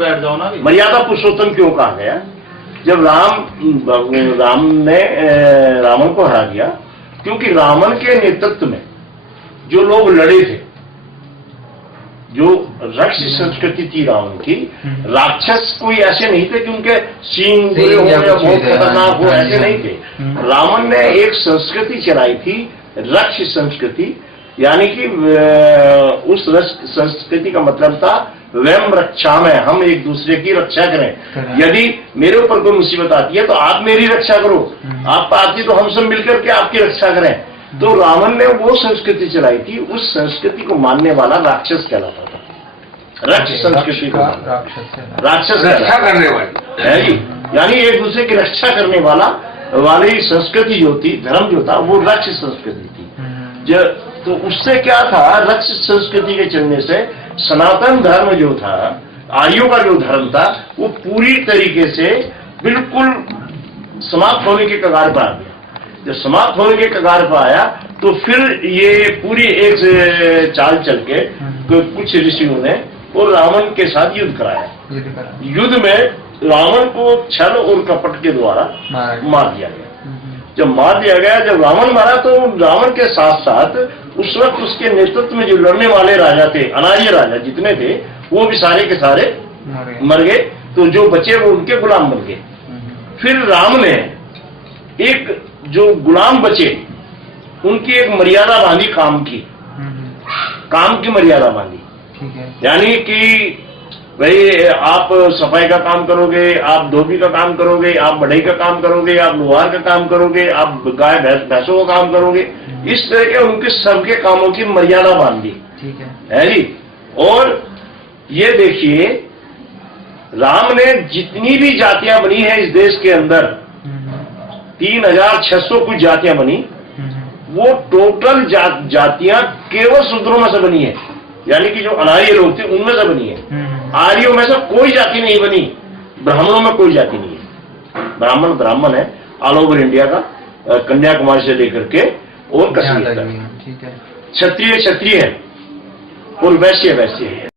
बैठ जाओ ना। मर्यादा पुरुषोत्तम क्यों कहा गया? जब राम ने रावण को हरा दिया, क्योंकि रावण के नेतृत्व में जो लोग लड़े थे, जो राक्षस संस्कृति थी रावण की, राक्षस कोई ऐसे नहीं थे कि उनके सींग हो या बहुत खतरनाक हो, ऐसे नहीं थे। रावण ने एक संस्कृति चलाई थी, राक्षस संस्कृति, यानी कि उस संस्कृति का मतलब था वयम रक्षा में, हम एक दूसरे की रक्षा करें। यदि मेरे ऊपर कोई मुसीबत आती है तो आप मेरी रक्षा करो, आप आती तो हम सब मिलकर के आपकी रक्षा करें। तो रावण ने वो संस्कृति चलाई थी, उस संस्कृति को मानने वाला राक्षस कहलाता था। राक्षस संस्कृति को राक्षस रक्षा करने वाली है जी, यानी एक दूसरे की रक्षा करने वाली संस्कृति जो थी, धर्म जो था, वो राक्षस संस्कृति थी। तो उससे क्या था, राक्षस संस्कृति के चलने से सनातन धर्म जो था, आर्यों का जो धर्म था, वो पूरी तरीके से बिल्कुल समाप्त होने के कगार पर आ गया। जब समाप्त होने के कगार पर आया तो फिर ये पूरी एक चाल चल के कुछ ऋषियों ने और रावण के साथ युद्ध कराया। युद्ध में रावण को छल और कपट के द्वारा मार दिया गया। जब मार दिया गया, जब रावण मारा, तो रावण के साथ साथ उस वक्त उसके नेतृत्व में जो लड़ने वाले राजा थे, अनार्य राजा जितने थे, वो भी सारे के सारे मर गए। तो जो बचे वो उनके गुलाम बन गए। फिर राम ने एक जो गुलाम बचे उनकी एक मर्यादा बांधी, काम की मर्यादा बांधी। यानी कि भाई आप सफाई का काम करोगे, आप धोबी का काम करोगे, आप बढ़ई का काम करोगे, आप लोहार का काम करोगे, आप गाय भैंसों का काम करोगे। इस तरह के उनके सबके कामों की मर्यादा बांध दी, है जी। और ये देखिए, राम ने जितनी भी जातियां बनी है इस देश के अंदर, 3600 कुछ जातियां बनी, वो टोटल जातियां केवल शूद्रों में से बनी है, यानी कि जो अनार्य लोग थे उनमें से बनी है। आर्यों में से कोई जाति नहीं बनी, ब्राह्मणों में कोई जाति नहीं है। ब्राह्मण है ऑल ओवर इंडिया का, कन्याकुमारी से लेकर के और कश्मीर तक। क्षत्रिय है और वैश्य है।